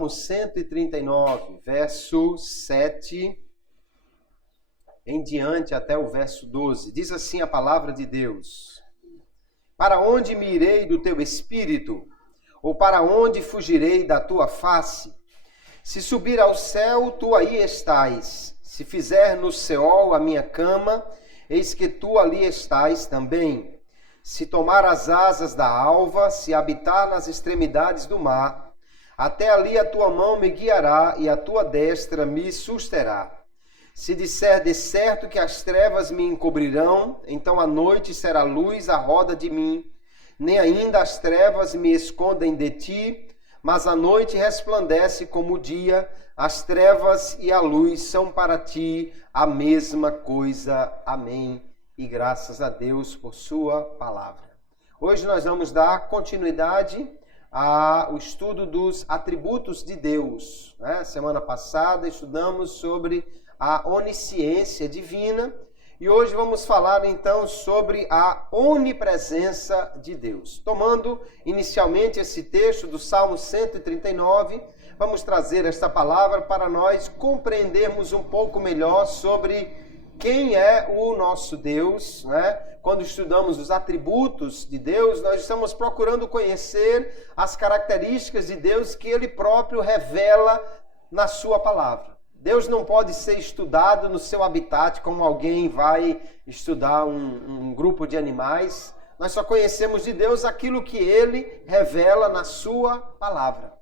Salmo 139, verso 7 em diante até o verso 12. Diz assim a palavra de Deus: Para onde me irei do teu espírito? Ou para onde fugirei da tua face? Se subir ao céu, tu aí estás. Se fizer no Seol a minha cama, eis que tu ali estás também. Se tomar as asas da alva, se habitar nas extremidades do mar, até ali a tua mão me guiará e a tua destra me susterá. Se disser de certo que as trevas me encobrirão, então a noite será luz à roda de mim. Nem ainda as trevas me escondem de ti, mas a noite resplandece como o dia, as trevas e a luz são para ti a mesma coisa. Amém. E graças a Deus por sua palavra. Hoje nós vamos dar continuidade ao estudo dos atributos de Deus. Semana passada estudamos sobre a onisciência divina e hoje vamos falar então sobre a onipresença de Deus. Tomando inicialmente esse texto do Salmo 139, vamos trazer esta palavra para nós compreendermos um pouco melhor sobre quem é o nosso Deus, Quando estudamos os atributos de Deus, nós estamos procurando conhecer as características de Deus que Ele próprio revela na sua palavra. Deus não pode ser estudado no seu habitat como alguém vai estudar um grupo de animais. Nós só conhecemos de Deus aquilo que Ele revela na sua palavra.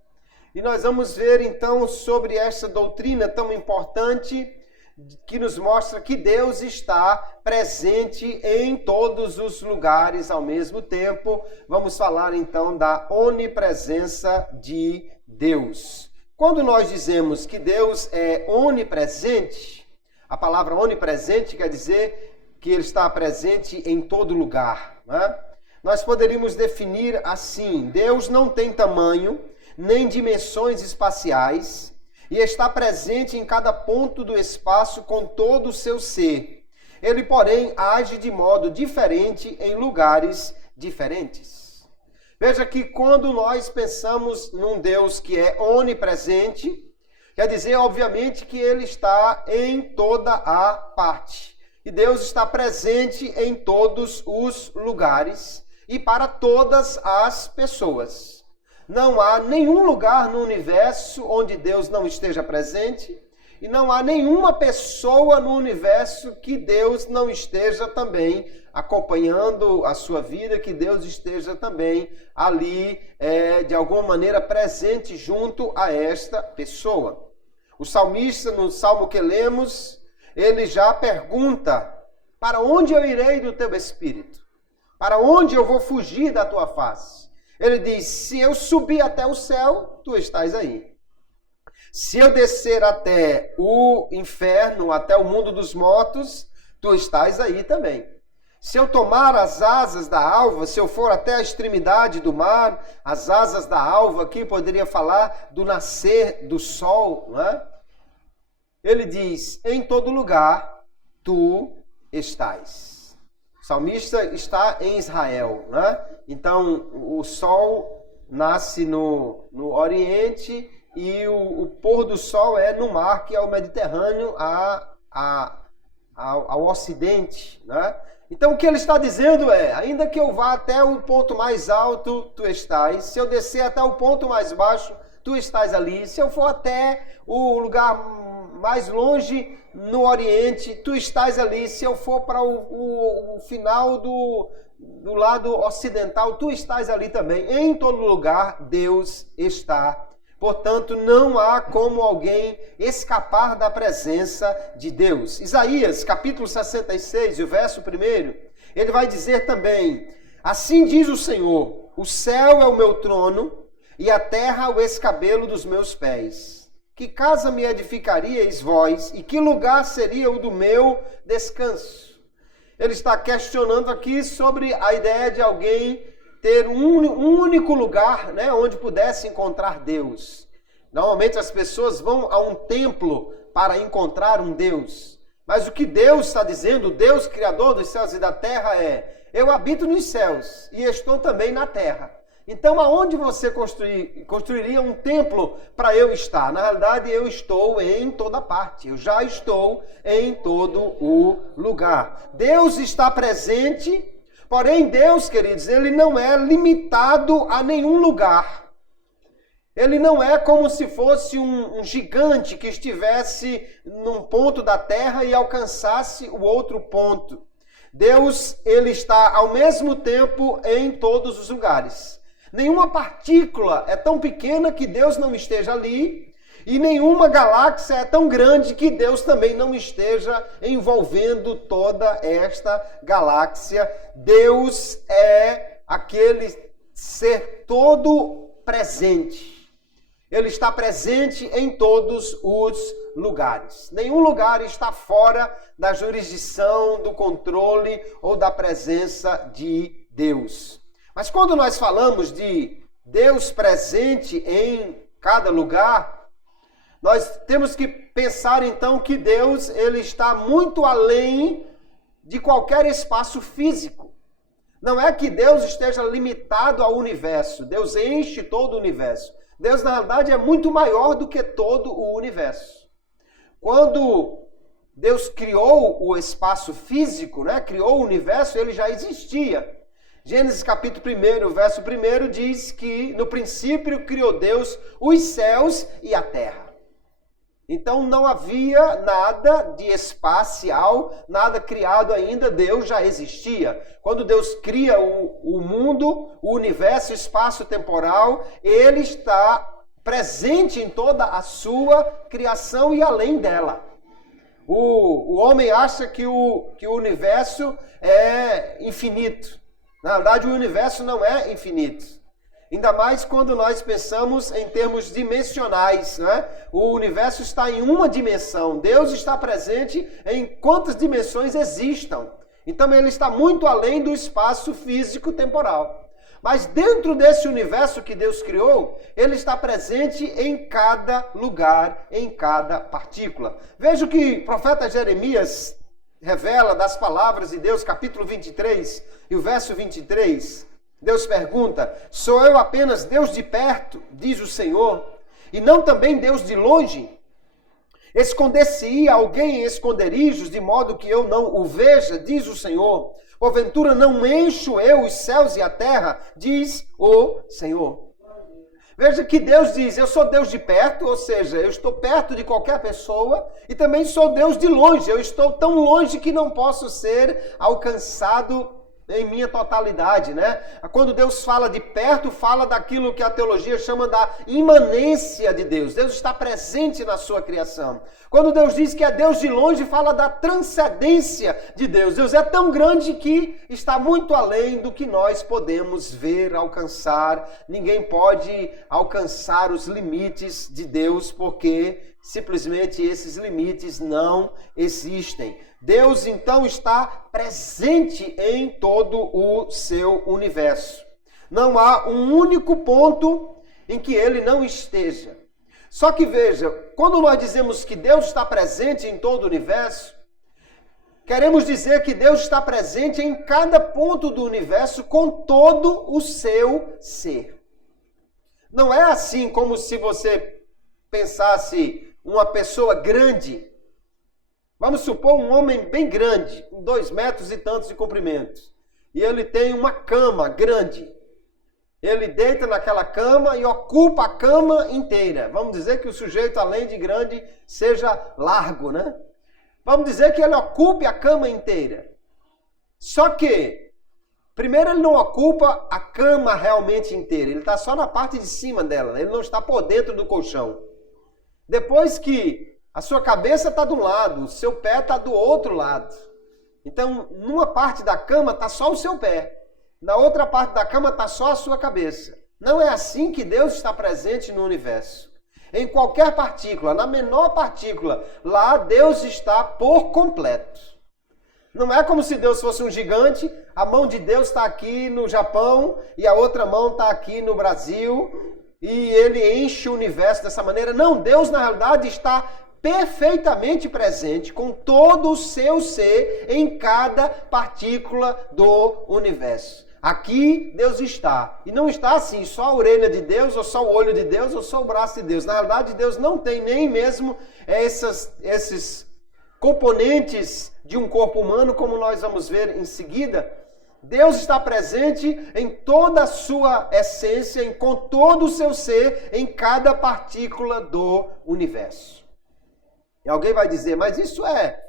E nós vamos ver então sobre essa doutrina tão importante que nos mostra que Deus está presente em todos os lugares ao mesmo tempo. Vamos falar então da onipresença de Deus. Quando nós dizemos que Deus é onipresente, a palavra onipresente quer dizer que Ele está presente em todo lugar. Nós poderíamos definir assim: Deus não tem tamanho, nem dimensões espaciais, e está presente em cada ponto do espaço com todo o seu ser. Ele, porém, age de modo diferente em lugares diferentes. Veja que quando nós pensamos num Deus que é onipresente, quer dizer, obviamente, que Ele está em toda a parte. E Deus está presente em todos os lugares e para todas as pessoas. Não há nenhum lugar no universo onde Deus não esteja presente e não há nenhuma pessoa no universo que Deus não esteja também acompanhando a sua vida, que Deus esteja também ali, de alguma maneira, presente junto a esta pessoa. O salmista, no salmo que lemos, ele já pergunta: para onde eu irei do teu espírito? Para onde eu vou fugir da tua face? Ele diz: se eu subir até o céu, tu estás aí. Se eu descer até o inferno, até o mundo dos mortos, tu estás aí também. Se eu tomar as asas da alva, se eu for até a extremidade do mar, as asas da alva, aqui poderia falar do nascer do sol, Ele diz: em todo lugar tu estás. O salmista está em Israel, Então, o sol nasce no Oriente e o pôr do sol é no mar, que é o Mediterrâneo, ao Ocidente, Então, o que ele está dizendo é: ainda que eu vá até o ponto mais alto, tu estás. Se eu descer até o ponto mais baixo, tu estás ali. Se eu for até o lugar mais longe, no Oriente, tu estás ali. Se eu for para o final do lado ocidental, tu estás ali também. Em todo lugar, Deus está. Portanto, não há como alguém escapar da presença de Deus. Isaías, capítulo 66, o verso 1, ele vai dizer também: assim diz o Senhor, o céu é o meu trono e a terra o escabelo dos meus pés. Que casa me edificaríeis vós, e que lugar seria o do meu descanso? Ele está questionando aqui sobre a ideia de alguém ter um único lugar, onde pudesse encontrar Deus. Normalmente as pessoas vão a um templo para encontrar um Deus. Mas o que Deus está dizendo, o Deus criador dos céus e da terra, é: eu habito nos céus e estou também na terra. Então, aonde você construiria um templo para eu estar? Na realidade, eu estou em toda parte. Eu já estou em todo o lugar. Deus está presente, porém Deus, queridos, ele não é limitado a nenhum lugar. Ele não é como se fosse um gigante que estivesse num ponto da terra e alcançasse o outro ponto. Deus, ele está ao mesmo tempo em todos os lugares. Nenhuma partícula é tão pequena que Deus não esteja ali, e nenhuma galáxia é tão grande que Deus também não esteja envolvendo toda esta galáxia. Deus é aquele ser todo presente. Ele está presente em todos os lugares. Nenhum lugar está fora da jurisdição, do controle ou da presença de Deus. Mas quando nós falamos de Deus presente em cada lugar, nós temos que pensar então que Deus, ele está muito além de qualquer espaço físico. Não é que Deus esteja limitado ao universo. Deus enche todo o universo. Deus, na realidade, é muito maior do que todo o universo. Quando Deus criou o espaço físico, criou o universo, ele já existia. Gênesis capítulo 1, verso 1 diz que no princípio criou Deus os céus e a terra. Então não havia nada de espacial, nada criado ainda, Deus já existia. Quando Deus cria o mundo, o universo, o espaço temporal, ele está presente em toda a sua criação e além dela. O homem acha que o universo é infinito. Na verdade, o universo não é infinito. Ainda mais quando nós pensamos em termos dimensionais, O universo está em uma dimensão. Deus está presente em quantas dimensões existam. Então, ele está muito além do espaço físico-temporal. Mas dentro desse universo que Deus criou, ele está presente em cada lugar, em cada partícula. Veja o que o profeta Jeremias revela das palavras de Deus, capítulo 23, e o verso 23. Deus pergunta: sou eu apenas Deus de perto, diz o Senhor, e não também Deus de longe? Esconder-se-ia alguém em esconderijos, de modo que eu não o veja, diz o Senhor. Porventura não encho eu os céus e a terra, diz o Senhor. Veja que Deus diz: eu sou Deus de perto, ou seja, eu estou perto de qualquer pessoa, e também sou Deus de longe, eu estou tão longe que não posso ser alcançado em minha totalidade, Quando Deus fala de perto, fala daquilo que a teologia chama da imanência de Deus. Deus está presente na sua criação. Quando Deus diz que é Deus de longe, fala da transcendência de Deus. Deus é tão grande que está muito além do que nós podemos ver, alcançar. Ninguém pode alcançar os limites de Deus, porque simplesmente esses limites não existem. Deus, então, está presente em todo o seu universo. Não há um único ponto em que ele não esteja. Só que veja, quando nós dizemos que Deus está presente em todo o universo, queremos dizer que Deus está presente em cada ponto do universo com todo o seu ser. Não é assim como se você pensasse uma pessoa grande. Vamos supor um homem bem grande, com 2 metros e tantos de comprimento. E ele tem uma cama grande. Ele deita naquela cama e ocupa a cama inteira. Vamos dizer que o sujeito, além de grande, seja largo, Vamos dizer que ele ocupe a cama inteira. Só que, primeiro, ele não ocupa a cama realmente inteira. Ele está só na parte de cima dela. Ele não está por dentro do colchão. Depois que a sua cabeça está de um lado, o seu pé está do outro lado. Então, numa parte da cama está só o seu pé. Na outra parte da cama está só a sua cabeça. Não é assim que Deus está presente no universo. Em qualquer partícula, na menor partícula, lá Deus está por completo. Não é como se Deus fosse um gigante, a mão de Deus está aqui no Japão e a outra mão está aqui no Brasil e ele enche o universo dessa maneira. Não, Deus na realidade está perfeitamente presente com todo o seu ser em cada partícula do universo. Aqui Deus está. E não está assim, só a orelha de Deus, ou só o olho de Deus, ou só o braço de Deus. Na realidade, Deus não tem nem mesmo esses componentes de um corpo humano, como nós vamos ver em seguida. Deus está presente em toda a sua essência, com todo o seu ser, em cada partícula do universo. E alguém vai dizer, mas isso é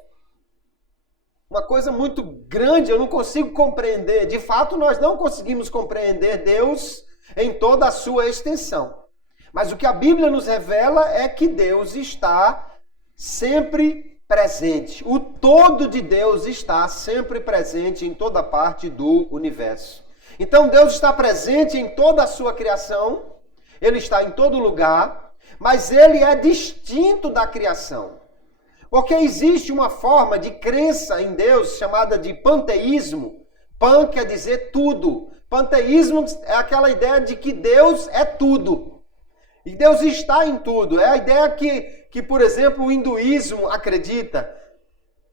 uma coisa muito grande, eu não consigo compreender. De fato, nós não conseguimos compreender Deus em toda a sua extensão. Mas o que a Bíblia nos revela é que Deus está sempre presente. O todo de Deus está sempre presente em toda parte do universo. Então Deus está presente em toda a sua criação, Ele está em todo lugar, mas Ele é distinto da criação. Porque existe uma forma de crença em Deus chamada de panteísmo. Pan quer dizer tudo. Panteísmo é aquela ideia de que Deus é tudo. E Deus está em tudo. É a ideia que, por exemplo, o hinduísmo acredita.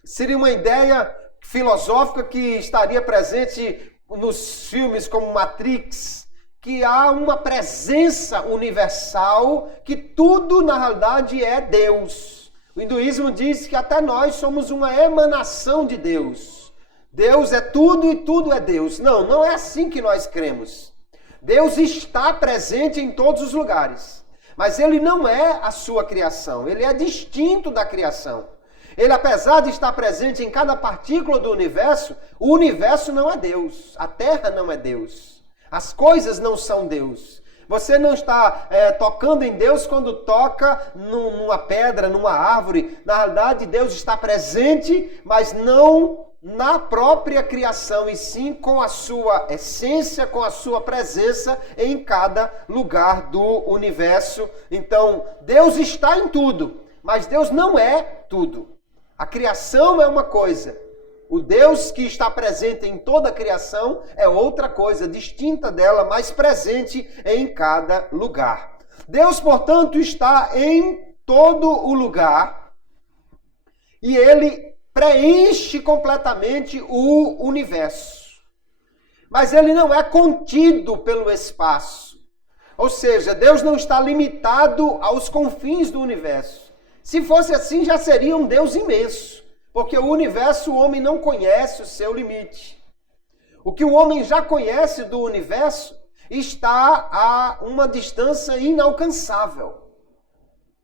Seria uma ideia filosófica que estaria presente nos filmes como Matrix, que há uma presença universal, que tudo na realidade é Deus. O hinduísmo diz que até nós somos uma emanação de Deus. Deus é tudo e tudo é Deus. Não, não é assim que nós cremos. Deus está presente em todos os lugares. Mas Ele não é a sua criação. Ele é distinto da criação. Ele, apesar de estar presente em cada partícula do universo, o universo não é Deus. A Terra não é Deus. As coisas não são Deus. Você não está tocando em Deus quando toca numa pedra, numa árvore. Na realidade, Deus está presente, mas não na própria criação, e sim com a sua essência, com a sua presença em cada lugar do universo. Então, Deus está em tudo, mas Deus não é tudo. A criação é uma coisa. O Deus que está presente em toda a criação é outra coisa, distinta dela, mas presente em cada lugar. Deus, portanto, está em todo o lugar e Ele preenche completamente o universo. Mas Ele não é contido pelo espaço. Ou seja, Deus não está limitado aos confins do universo. Se fosse assim, já seria um Deus imenso. Porque o universo, o homem não conhece o seu limite. O que o homem já conhece do universo está a uma distância inalcançável.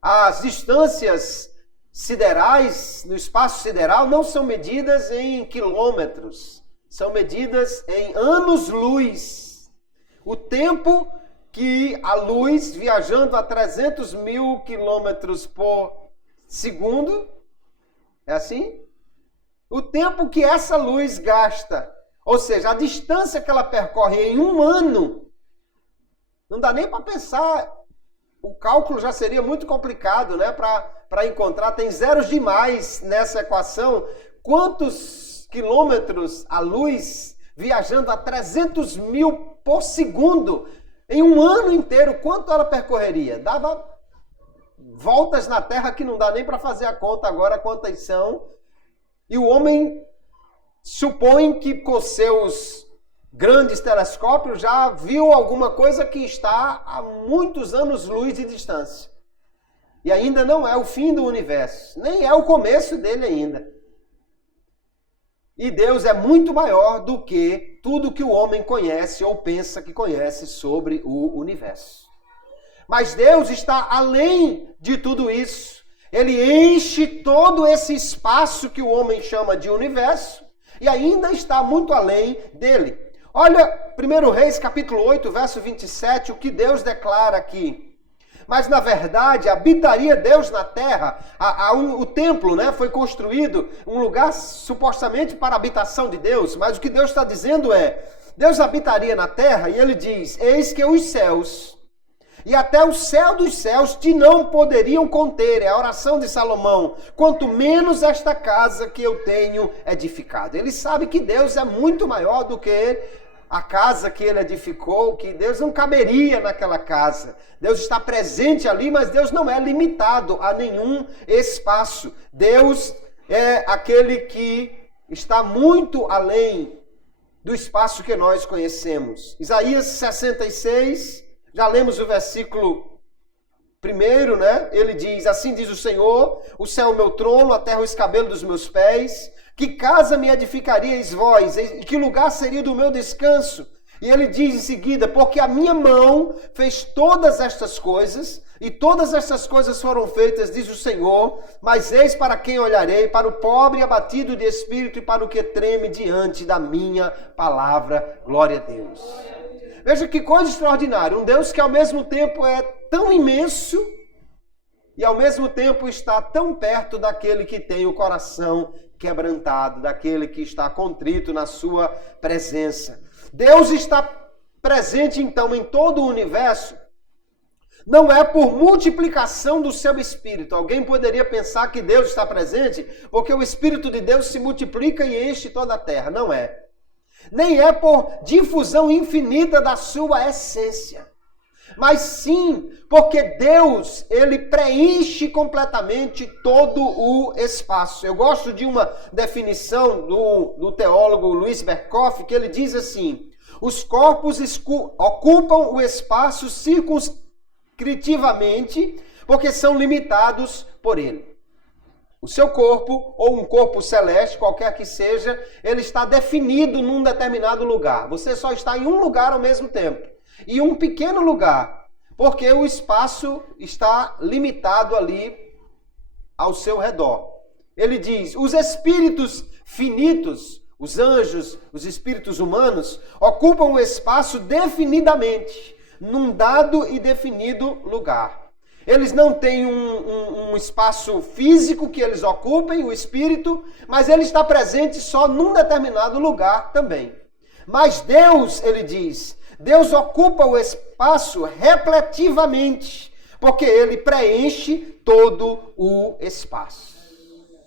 As distâncias siderais, no espaço sideral, não são medidas em quilômetros, são medidas em anos-luz. O tempo que a luz, viajando a 300 mil quilômetros por segundo, é assim? O tempo que essa luz gasta, ou seja, a distância que ela percorre em um ano, não dá nem para pensar, o cálculo já seria muito complicado, né? Para encontrar, tem zeros demais nessa equação. Quantos quilômetros a luz viajando a 300 mil por segundo, em um ano inteiro, quanto ela percorreria? Dava voltas na Terra que não dá nem para fazer a conta agora quantas são. E o homem supõe que com seus grandes telescópios já viu alguma coisa que está a muitos anos-luz de distância. E ainda não é o fim do universo, nem é o começo dele ainda. E Deus é muito maior do que tudo que o homem conhece ou pensa que conhece sobre o universo. Mas Deus está além de tudo isso. Ele enche todo esse espaço que o homem chama de universo e ainda está muito além dele. Olha, 1 Reis, capítulo 8, verso 27, o que Deus declara aqui. Mas, na verdade, habitaria Deus na terra. O templo, né, foi construído, um lugar supostamente para a habitação de Deus. Mas o que Deus está dizendo é, Deus habitaria na terra e Ele diz, eis que os céus e até o céu dos céus te não poderiam conter. É a oração de Salomão. Quanto menos esta casa que eu tenho edificado. Ele sabe que Deus é muito maior do que a casa que ele edificou, que Deus não caberia naquela casa. Deus está presente ali, mas Deus não é limitado a nenhum espaço. Deus é aquele que está muito além do espaço que nós conhecemos. Isaías 66, já lemos o versículo 1, né? Ele diz, assim diz o Senhor, o céu é o meu trono, a terra o escabelo dos meus pés. Que casa me edificaríeis vós? E que lugar seria do meu descanso? E ele diz em seguida, porque a minha mão fez todas estas coisas, e todas estas coisas foram feitas, diz o Senhor, mas eis para quem olharei, para o pobre abatido de espírito e para o que treme diante da minha palavra. Glória a Deus. Veja que coisa extraordinária, um Deus que ao mesmo tempo é tão imenso e ao mesmo tempo está tão perto daquele que tem o coração quebrantado, daquele que está contrito na sua presença. Deus está presente então em todo o universo, não é por multiplicação do seu Espírito. Alguém poderia pensar que Deus está presente porque o Espírito de Deus se multiplica e enche toda a terra. Não é. Nem é por difusão infinita da sua essência. Mas sim porque Deus, ele preenche completamente todo o espaço. Eu gosto de uma definição do teólogo Luiz Berkoff, que ele diz assim: os corpos ocupam o espaço circunscritivamente porque são limitados por ele. O seu corpo, ou um corpo celeste, qualquer que seja, ele está definido num determinado lugar. Você só está em um lugar ao mesmo tempo. E um pequeno lugar, porque o espaço está limitado ali ao seu redor. Ele diz, os espíritos finitos, os anjos, os espíritos humanos, ocupam o espaço definidamente, num dado e definido lugar. Eles não têm um espaço físico que eles ocupem, o espírito, mas ele está presente só num determinado lugar também. Mas Deus, ele diz, Deus ocupa o espaço repletivamente, porque ele preenche todo o espaço.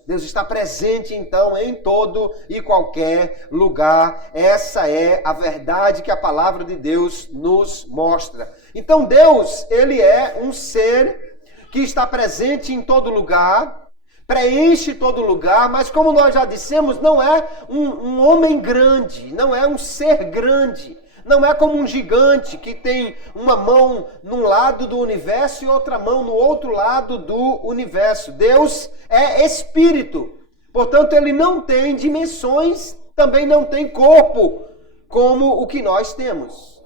Deus está presente, então, em todo e qualquer lugar. Essa é a verdade que a palavra de Deus nos mostra. Então, Deus, ele é um ser que está presente em todo lugar, preenche todo lugar, mas como nós já dissemos, não é um homem grande, não é um ser grande. Não é como um gigante que tem uma mão num lado do universo e outra mão no outro lado do universo. Deus é espírito. Portanto, ele não tem dimensões, também não tem corpo, como o que nós temos.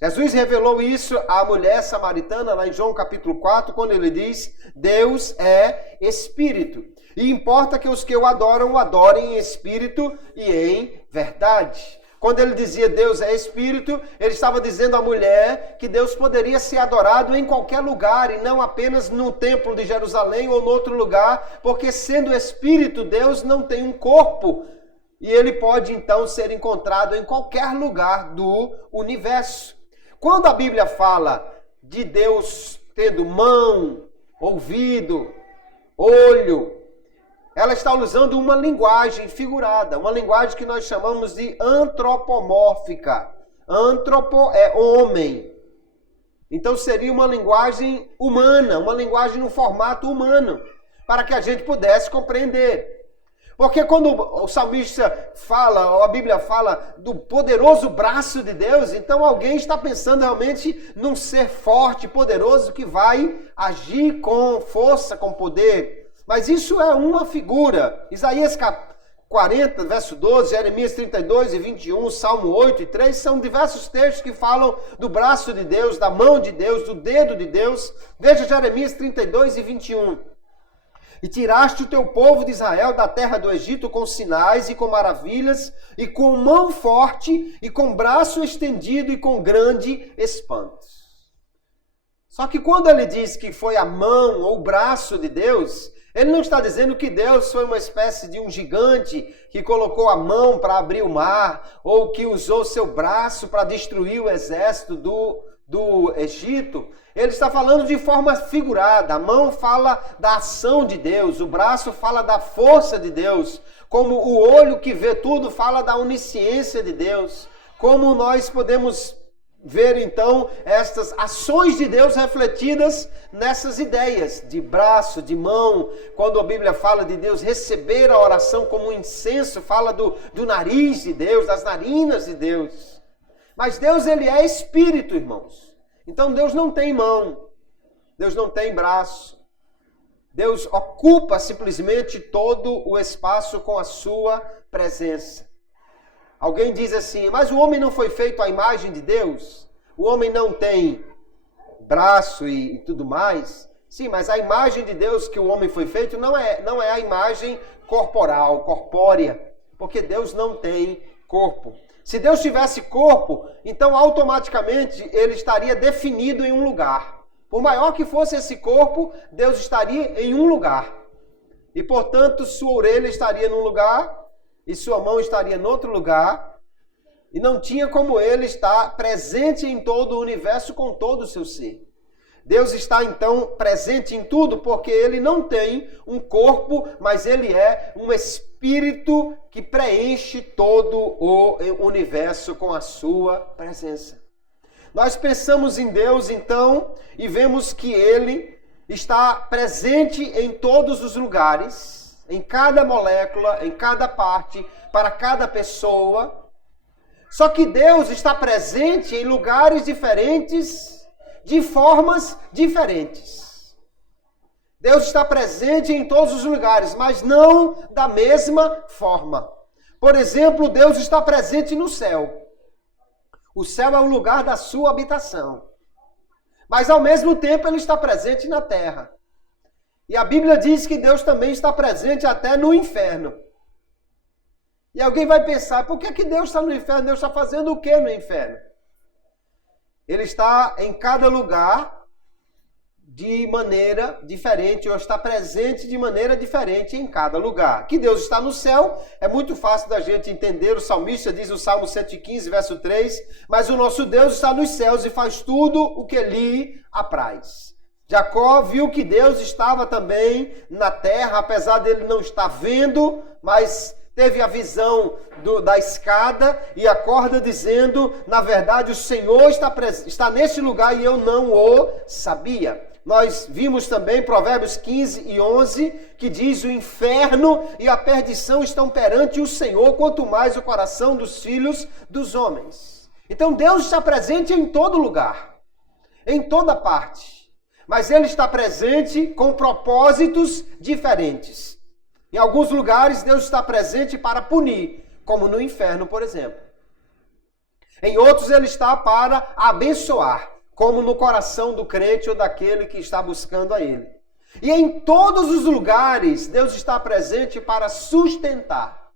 Jesus revelou isso à mulher samaritana, lá em João capítulo 4, quando ele diz, Deus é espírito. E importa que os que o adorem em espírito e em verdade. Quando ele dizia Deus é Espírito, ele estava dizendo à mulher que Deus poderia ser adorado em qualquer lugar e não apenas no templo de Jerusalém ou em outro lugar, porque sendo Espírito, Deus não tem um corpo e ele pode então ser encontrado em qualquer lugar do universo. Quando a Bíblia fala de Deus tendo mão, ouvido, olho, ela está usando uma linguagem figurada, uma linguagem que nós chamamos de antropomórfica. Antropo é homem. Então seria uma linguagem humana, uma linguagem no formato humano, para que a gente pudesse compreender. Porque quando o salmista fala, ou a Bíblia fala do poderoso braço de Deus, então alguém está pensando realmente num ser forte, poderoso, que vai agir com força, com poder. Mas isso é uma figura. Isaías 40, verso 12, Jeremias 32 e 21, Salmo 8 e 3, são diversos textos que falam do braço de Deus, da mão de Deus, do dedo de Deus. Veja Jeremias 32 e 21. E tiraste o teu povo de Israel da terra do Egito com sinais e com maravilhas, e com mão forte, e com braço estendido, e com grande espanto. Só que quando ele diz que foi a mão ou o braço de Deus, ele não está dizendo que Deus foi uma espécie de um gigante que colocou a mão para abrir o mar, ou que usou seu braço para destruir o exército do Egito. Ele está falando de forma figurada. A mão fala da ação de Deus, o braço fala da força de Deus, como o olho que vê tudo fala da onisciência de Deus. Como nós podemos ver então estas ações de Deus refletidas nessas ideias de braço, de mão. Quando a Bíblia fala de Deus receber a oração como um incenso, fala do nariz de Deus, das narinas de Deus. Mas Deus, ele é espírito, irmãos. Então Deus não tem mão, Deus não tem braço. Deus ocupa simplesmente todo o espaço com a sua presença. Alguém diz assim, mas o homem não foi feito à imagem de Deus? O homem não tem braço e tudo mais? Sim, mas a imagem de Deus que o homem foi feito não é a imagem corporal, corpórea, porque Deus não tem corpo. Se Deus tivesse corpo, então automaticamente ele estaria definido em um lugar. Por maior que fosse esse corpo, Deus estaria em um lugar. E, portanto, sua orelha estaria num lugar e sua mão estaria em outro lugar. E não tinha como ele estar presente em todo o universo com todo o seu ser. Deus está, então, presente em tudo porque ele não tem um corpo, mas ele é um espírito que preenche todo o universo com a sua presença. Nós pensamos em Deus, então, e vemos que ele está presente em todos os lugares, em cada molécula, em cada parte, para cada pessoa. Só que Deus está presente em lugares diferentes, de formas diferentes. Deus está presente em todos os lugares, mas não da mesma forma. Por exemplo, Deus está presente no céu. O céu é o lugar da sua habitação. Mas ao mesmo tempo ele está presente na terra. E a Bíblia diz que Deus também está presente até no inferno. E alguém vai pensar, por que Deus está no inferno? Deus está fazendo o que no inferno? Ele está em cada lugar de maneira diferente, ou está presente de maneira diferente em cada lugar. Que Deus está no céu, é muito fácil da gente entender. O salmista diz no Salmo 115, verso 3, mas o nosso Deus está nos céus e faz tudo o que lhe apraz. Jacó viu que Deus estava também na terra, apesar dele não estar vendo, mas teve a visão da escada e acorda dizendo, na verdade o Senhor está nesse lugar e eu não o sabia. Nós vimos também Provérbios 15 e 11, que diz, o inferno e a perdição estão perante o Senhor, quanto mais o coração dos filhos dos homens. Então Deus está presente em todo lugar, em toda parte. Mas ele está presente com propósitos diferentes. Em alguns lugares Deus está presente para punir, como no inferno, por exemplo. Em outros ele está para abençoar, como no coração do crente ou daquele que está buscando a ele. E em todos os lugares, Deus está presente para sustentar.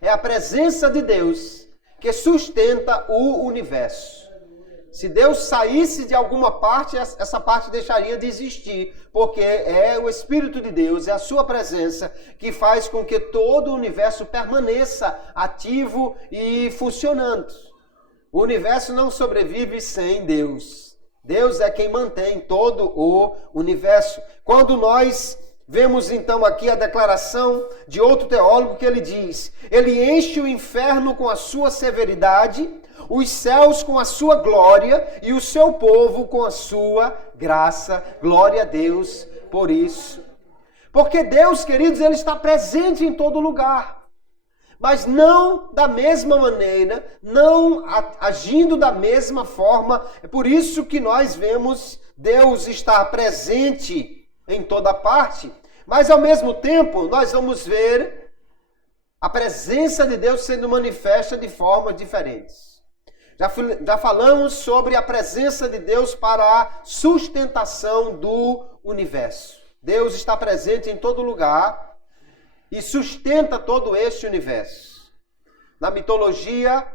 É a presença de Deus que sustenta o universo. Se Deus saísse de alguma parte, essa parte deixaria de existir, porque é o Espírito de Deus, é a sua presença que faz com que todo o universo permaneça ativo e funcionando. O universo não sobrevive sem Deus. Deus é quem mantém todo o universo. Quando nós vemos então aqui a declaração de outro teólogo que ele diz, ele enche o inferno com a sua severidade, os céus com a sua glória e o seu povo com a sua graça. Glória a Deus por isso. Porque Deus, queridos, ele está presente em todo lugar. Mas não da mesma maneira, não agindo da mesma forma. É por isso que nós vemos Deus estar presente em toda parte, mas ao mesmo tempo nós vamos ver a presença de Deus sendo manifesta de formas diferentes. Já falamos sobre a presença de Deus para a sustentação do universo. Deus está presente em todo lugar e sustenta todo este universo. Na mitologia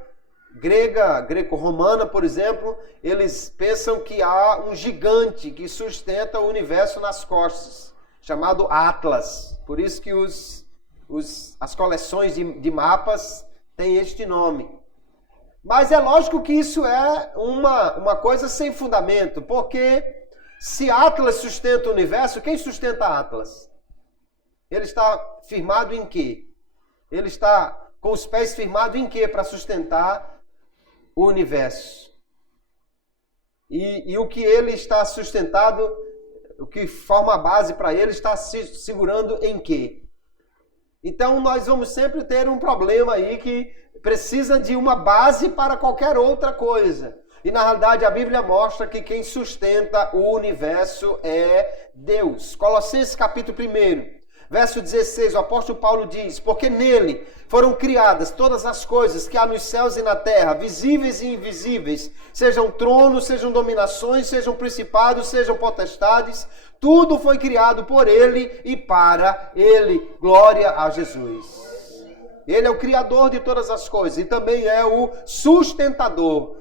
grega, greco-romana, por exemplo, eles pensam que há um gigante que sustenta o universo nas costas, chamado Atlas. Por isso que as coleções de mapas têm este nome. Mas é lógico que isso é uma coisa sem fundamento, porque se Atlas sustenta o universo, quem sustenta Atlas? Ele está firmado em quê? Ele está com os pés firmados em quê para sustentar o universo? E o que ele está sustentado, o que forma a base para ele, está se segurando em quê? Então nós vamos sempre ter um problema aí que precisa de uma base para qualquer outra coisa. E na realidade a Bíblia mostra que quem sustenta o universo é Deus. Colossenses capítulo 1, verso 16, o apóstolo Paulo diz: porque nele foram criadas todas as coisas que há nos céus e na terra, visíveis e invisíveis, sejam tronos, sejam dominações, sejam principados, sejam potestades, tudo foi criado por ele e para ele. Glória a Jesus. Ele é o criador de todas as coisas e também é o sustentador.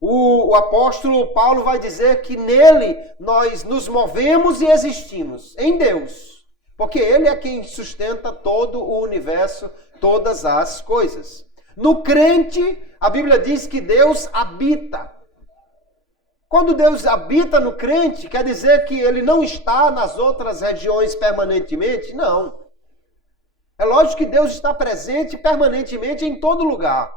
O apóstolo Paulo vai dizer que nele nós nos movemos e existimos, em Deus. Porque ele é quem sustenta todo o universo, todas as coisas. No crente, a Bíblia diz que Deus habita. Quando Deus habita no crente, quer dizer que ele não está nas outras regiões permanentemente? Não. É lógico que Deus está presente permanentemente em todo lugar.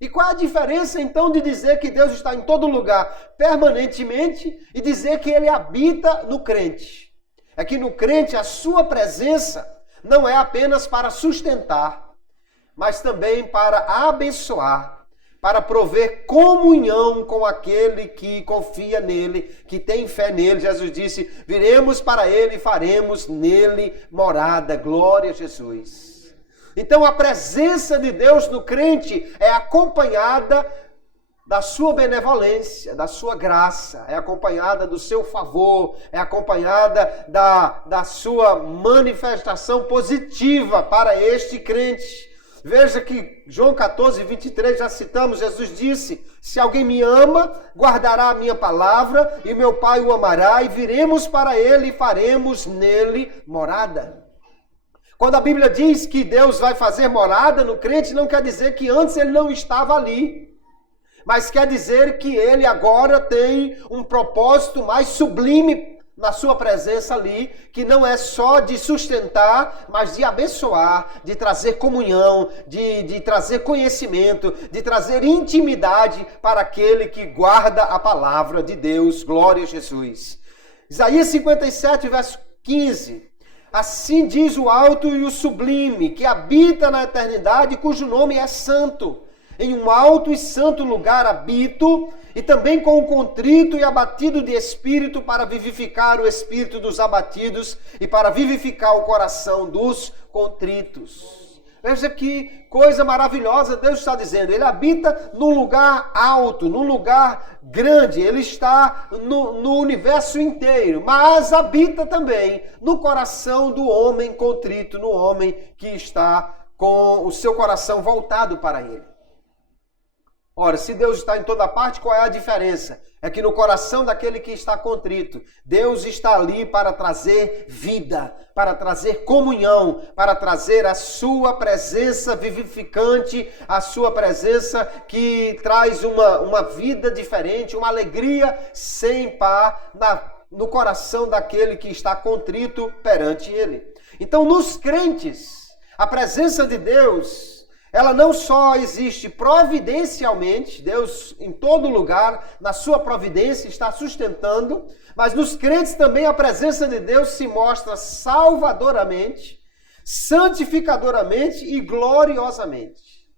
E qual é a diferença então de dizer que Deus está em todo lugar permanentemente e dizer que ele habita no crente? É que no crente a sua presença não é apenas para sustentar, mas também para abençoar, para prover comunhão com aquele que confia nele, que tem fé nele. Jesus disse: viremos para ele e faremos nele morada. Glória a Jesus. Então a presença de Deus no crente é acompanhada da sua benevolência, da sua graça, é acompanhada do seu favor, é acompanhada da sua manifestação positiva para este crente. Veja que João 14, 23, já citamos, Jesus disse: se alguém me ama, guardará a minha palavra, e meu Pai o amará, e viremos para ele e faremos nele morada. Quando a Bíblia diz que Deus vai fazer morada no crente, não quer dizer que antes ele não estava ali. Mas quer dizer que ele agora tem um propósito mais sublime na sua presença ali, que não é só de sustentar, mas de abençoar, de trazer comunhão, de trazer conhecimento, de trazer intimidade para aquele que guarda a palavra de Deus. Glória a Jesus. Isaías 57, verso 15. Assim diz o alto e o sublime, que habita na eternidade, cujo nome é santo. Em um alto e santo lugar habito, e também com o contrito e abatido de espírito, para vivificar o espírito dos abatidos e para vivificar o coração dos contritos. Veja que coisa maravilhosa Deus está dizendo. Ele habita num lugar alto, num lugar grande. Ele está no universo inteiro, mas habita também no coração do homem contrito, no homem que está com o seu coração voltado para ele. Ora, se Deus está em toda parte, qual é a diferença? É que no coração daquele que está contrito, Deus está ali para trazer vida, para trazer comunhão, para trazer a sua presença vivificante, a sua presença que traz uma vida diferente, uma alegria sem par no coração daquele que está contrito perante ele. Então, nos crentes, a presença de Deus, ela não só existe providencialmente, Deus em todo lugar, na sua providência, está sustentando, mas nos crentes também a presença de Deus se mostra salvadoramente, santificadoramente e gloriosamente.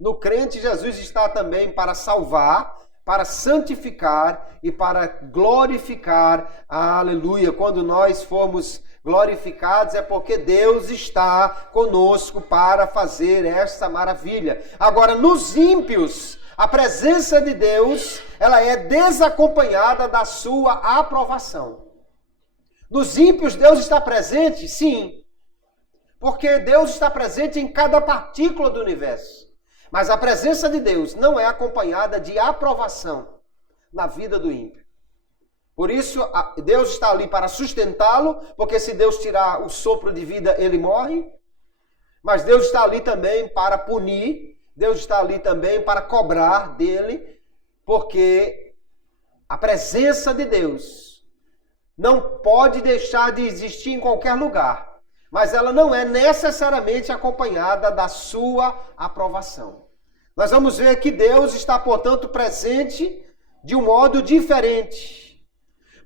No crente, Jesus está também para salvar, para santificar e para glorificar. Aleluia! Quando nós formos glorificados é porque Deus está conosco para fazer esta maravilha. Agora, nos ímpios, a presença de Deus, ela é desacompanhada da sua aprovação. Nos ímpios, Deus está presente? Sim. Porque Deus está presente em cada partícula do universo. Mas a presença de Deus não é acompanhada de aprovação na vida do ímpio. Por isso, Deus está ali para sustentá-lo, porque se Deus tirar o sopro de vida, ele morre. Mas Deus está ali também para punir, Deus está ali também para cobrar dele, porque a presença de Deus não pode deixar de existir em qualquer lugar, mas ela não é necessariamente acompanhada da sua aprovação. Nós vamos ver que Deus está, portanto, presente de um modo diferente.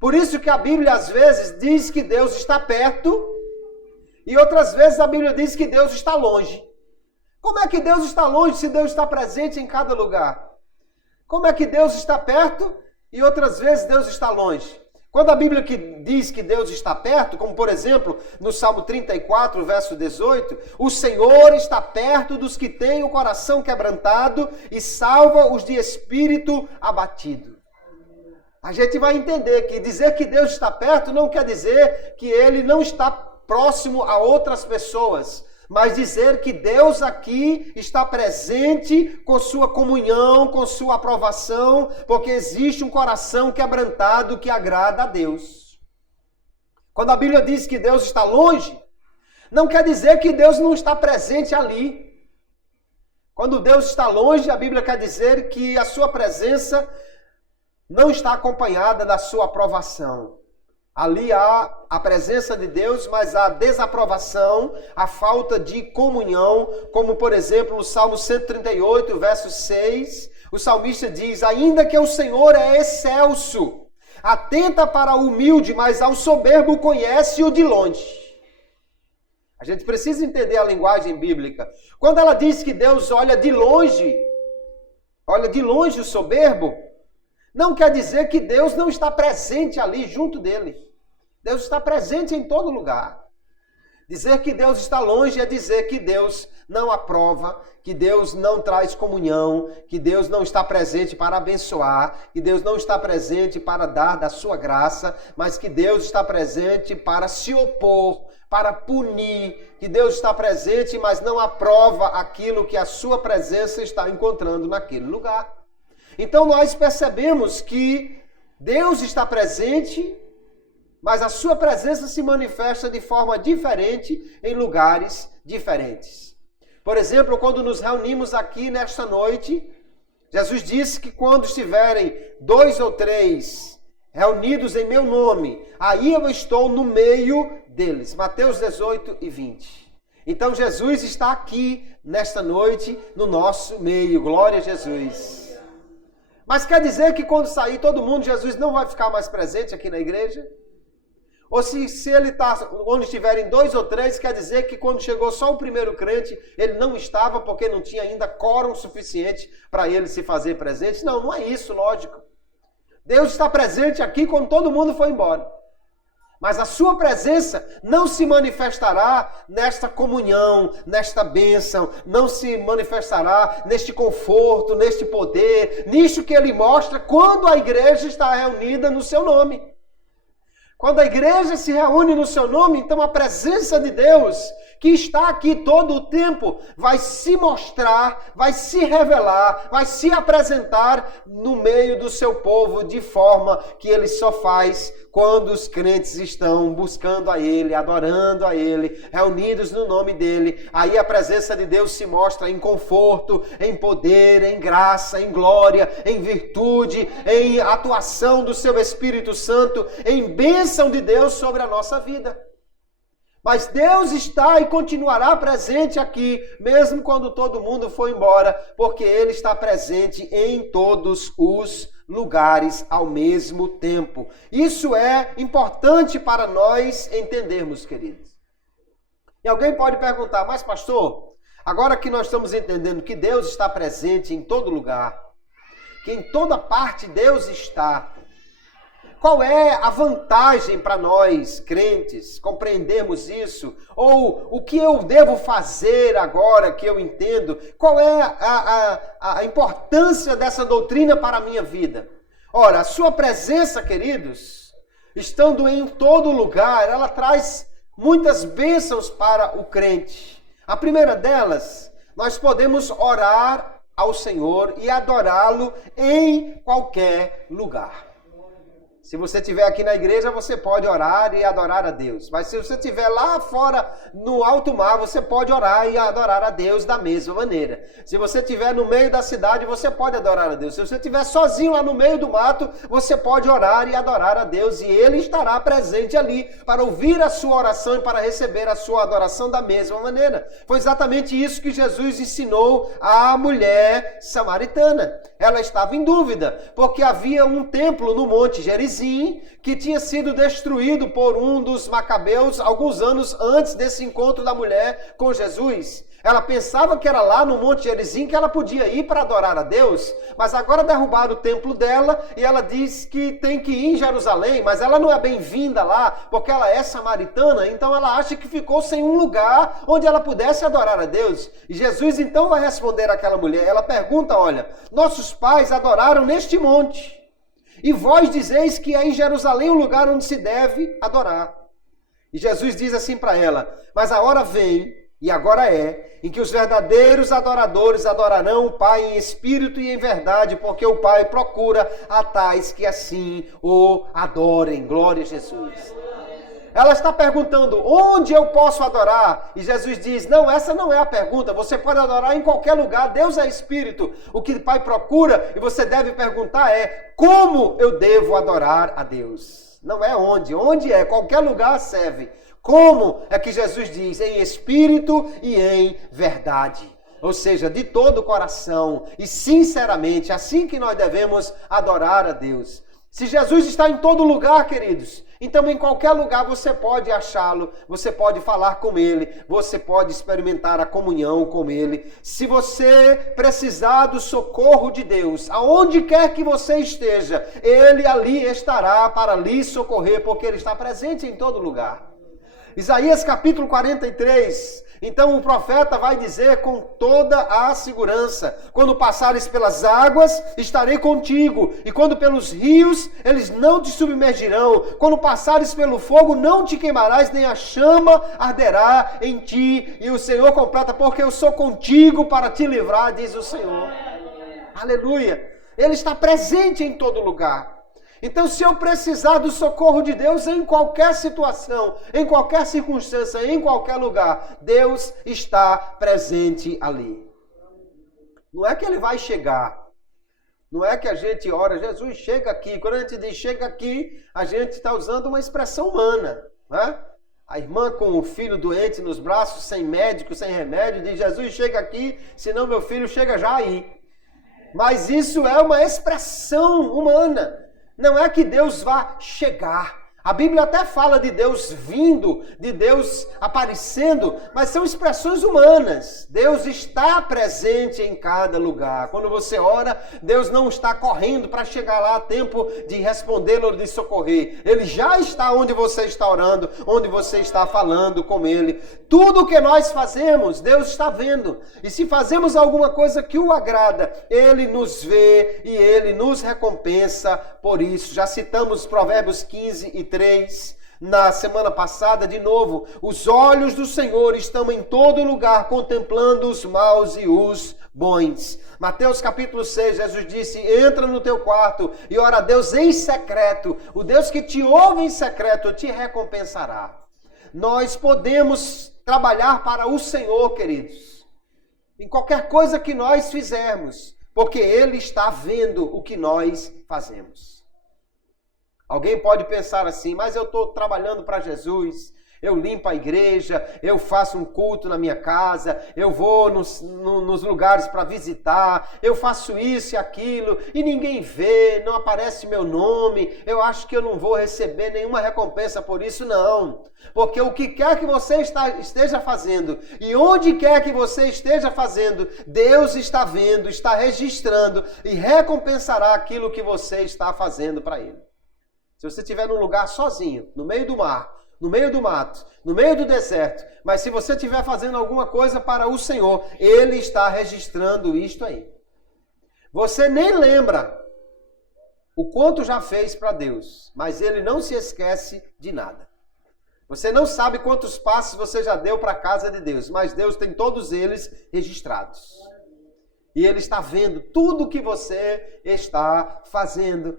Por isso que a Bíblia às vezes diz que Deus está perto e outras vezes a Bíblia diz que Deus está longe. Como é que Deus está longe se Deus está presente em cada lugar? Como é que Deus está perto e outras vezes Deus está longe? Quando a Bíblia diz que Deus está perto, como por exemplo no Salmo 34, verso 18, o Senhor está perto dos que têm o coração quebrantado e salva os de espírito abatido. A gente vai entender que dizer que Deus está perto não quer dizer que Ele não está próximo a outras pessoas, mas dizer que Deus aqui está presente com sua comunhão, com sua aprovação, porque existe um coração quebrantado que agrada a Deus. Quando a Bíblia diz que Deus está longe, não quer dizer que Deus não está presente ali. Quando Deus está longe, a Bíblia quer dizer que a sua presença não está acompanhada da sua aprovação. Ali há a presença de Deus, mas há desaprovação, a falta de comunhão, como por exemplo no Salmo 138, verso 6, o salmista diz: ainda que o Senhor é excelso, atenta para o humilde, mas ao soberbo conhece-o de longe. A gente precisa entender a linguagem bíblica. Quando ela diz que Deus olha de longe o soberbo, não quer dizer que Deus não está presente ali junto dele. Deus está presente em todo lugar. Dizer que Deus está longe é dizer que Deus não aprova, que Deus não traz comunhão, que Deus não está presente para abençoar, que Deus não está presente para dar da sua graça, mas que Deus está presente para se opor, para punir, que Deus está presente, mas não aprova aquilo que a sua presença está encontrando naquele lugar. Então nós percebemos que Deus está presente, mas a sua presença se manifesta de forma diferente em lugares diferentes. Por exemplo, quando nos reunimos aqui nesta noite, Jesus disse que quando estiverem 2 ou 3 reunidos em meu nome, aí eu estou no meio deles. Mateus 18 e 20. Então Jesus está aqui nesta noite no nosso meio. Glória a Jesus. Mas quer dizer que quando sair todo mundo, Jesus não vai ficar mais presente aqui na igreja? Ou se ele está, onde estiverem 2 ou 3, quer dizer que quando chegou só o primeiro crente, ele não estava porque não tinha ainda quórum suficiente para ele se fazer presente? Não, não é isso, lógico. Deus está presente aqui quando todo mundo foi embora. Mas a sua presença não se manifestará nesta comunhão, nesta bênção, não se manifestará neste conforto, neste poder, nisto que ele mostra quando a igreja está reunida no seu nome. Quando a igreja se reúne no seu nome, então a presença de Deus, que está aqui todo o tempo, vai se mostrar, vai se revelar, vai se apresentar no meio do seu povo, de forma que ele só faz quando os crentes estão buscando a Ele, adorando a Ele, reunidos no nome dEle. Aí a presença de Deus se mostra em conforto, em poder, em graça, em glória, em virtude, em atuação do seu Espírito Santo, em bênção de Deus sobre a nossa vida. Mas Deus está e continuará presente aqui, mesmo quando todo mundo for embora, porque Ele está presente em todos os lugares ao mesmo tempo. Isso é importante para nós entendermos, queridos. E alguém pode perguntar, mas pastor, agora que nós estamos entendendo que Deus está presente em todo lugar, que em toda parte Deus está, qual é a vantagem para nós, crentes, compreendermos isso? Ou o que eu devo fazer agora que eu entendo? Qual é a importância dessa doutrina para a minha vida? Ora, a sua presença, queridos, estando em todo lugar, ela traz muitas bênçãos para o crente. A primeira delas, nós podemos orar ao Senhor e adorá-lo em qualquer lugar. Se você estiver aqui na igreja, você pode orar e adorar a Deus. Mas se você estiver lá fora, no alto mar, você pode orar e adorar a Deus da mesma maneira. Se você estiver no meio da cidade, você pode adorar a Deus. Se você estiver sozinho lá no meio do mato, você pode orar e adorar a Deus. E Ele estará presente ali para ouvir a sua oração e para receber a sua adoração da mesma maneira. Foi exatamente isso que Jesus ensinou à mulher samaritana. Ela estava em dúvida, porque havia um templo no Monte Gerizim, que tinha sido destruído por um dos macabeus alguns anos antes desse encontro da mulher com Jesus. Ela pensava que era lá no Monte Gerizim que ela podia ir para adorar a Deus, mas agora derrubaram o templo dela e ela diz que tem que ir em Jerusalém, mas ela não é bem-vinda lá, porque ela é samaritana, então ela acha que ficou sem um lugar onde ela pudesse adorar a Deus. E Jesus então vai responder àquela mulher, ela pergunta, olha, nossos pais adoraram neste monte, e vós dizeis que é em Jerusalém o lugar onde se deve adorar. E Jesus diz assim para ela, mas a hora vem, e agora é, em que os verdadeiros adoradores adorarão o Pai em espírito e em verdade, porque o Pai procura a tais que assim o adorem. Glória a Jesus. Ela está perguntando, onde eu posso adorar? E Jesus diz, não, essa não é a pergunta, você pode adorar em qualquer lugar, Deus é Espírito. O que o Pai procura, e você deve perguntar é, como eu devo adorar a Deus? Não é onde é, qualquer lugar serve. Como é que Jesus diz? Em espírito e em verdade. Ou seja, de todo o coração e sinceramente, assim que nós devemos adorar a Deus. Se Jesus está em todo lugar, queridos, então em qualquer lugar você pode achá-lo, você pode falar com Ele, você pode experimentar a comunhão com Ele. Se você precisar do socorro de Deus, aonde quer que você esteja, Ele ali estará para lhe socorrer, porque Ele está presente em todo lugar. Isaías capítulo 43, então o profeta vai dizer com toda a segurança, quando passares pelas águas, estarei contigo, e quando pelos rios, eles não te submergirão, quando passares pelo fogo, não te queimarás, nem a chama arderá em ti, e o Senhor completa, porque eu sou contigo para te livrar, diz o Senhor. Aleluia! Ele está presente em todo lugar. Então, se eu precisar do socorro de Deus em qualquer situação, em qualquer circunstância, em qualquer lugar, Deus está presente ali. Não é que Ele vai chegar. Não é que a gente ora, Jesus chega aqui. Quando a gente diz chega aqui, a gente está usando uma expressão humana. Né? A irmã com o filho doente nos braços, sem médico, sem remédio, diz Jesus chega aqui, senão meu filho chega já aí. Mas isso é uma expressão humana. Não é que Deus vá chegar. A Bíblia até fala de Deus vindo, de Deus aparecendo, mas são expressões humanas. Deus está presente em cada lugar. Quando você ora, Deus não está correndo para chegar lá a tempo de respondê-lo ou de socorrer. Ele já está onde você está orando, onde você está falando com Ele. Tudo o que nós fazemos, Deus está vendo. E se fazemos alguma coisa que o agrada, Ele nos vê e Ele nos recompensa por isso. Já citamos Provérbios 15 e 3, na semana passada, de novo, os olhos do Senhor estão em todo lugar, contemplando os maus e os bons. Mateus capítulo 6, Jesus disse, entra no teu quarto e ora a Deus em secreto. O Deus que te ouve em secreto te recompensará. Nós podemos trabalhar para o Senhor, queridos, em qualquer coisa que nós fizermos, porque Ele está vendo o que nós fazemos. Alguém pode pensar assim, mas eu estou trabalhando para Jesus, eu limpo a igreja, eu faço um culto na minha casa, eu vou nos lugares para visitar, eu faço isso e aquilo, e ninguém vê, não aparece meu nome, eu acho que eu não vou receber nenhuma recompensa por isso, não. Porque o que quer que você esteja fazendo, e onde quer que você esteja fazendo, Deus está vendo, está registrando, e recompensará aquilo que você está fazendo para Ele. Se você estiver num lugar sozinho, no meio do mar, no meio do mato, no meio do deserto, mas se você estiver fazendo alguma coisa para o Senhor, Ele está registrando isto aí. Você nem lembra o quanto já fez para Deus, mas Ele não se esquece de nada. Você não sabe quantos passos você já deu para a casa de Deus, mas Deus tem todos eles registrados. E Ele está vendo tudo o que você está fazendo.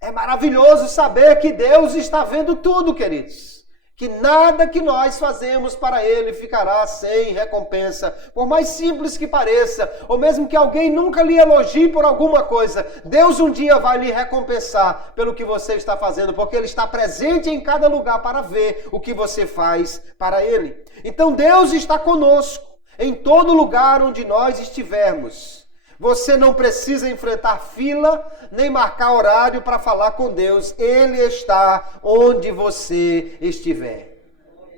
É maravilhoso saber que Deus está vendo tudo, queridos. Que nada que nós fazemos para Ele ficará sem recompensa. Por mais simples que pareça, ou mesmo que alguém nunca lhe elogie por alguma coisa, Deus um dia vai lhe recompensar pelo que você está fazendo, porque Ele está presente em cada lugar para ver o que você faz para Ele. Então Deus está conosco em todo lugar onde nós estivermos. Você não precisa enfrentar fila, nem marcar horário para falar com Deus. Ele está onde você estiver.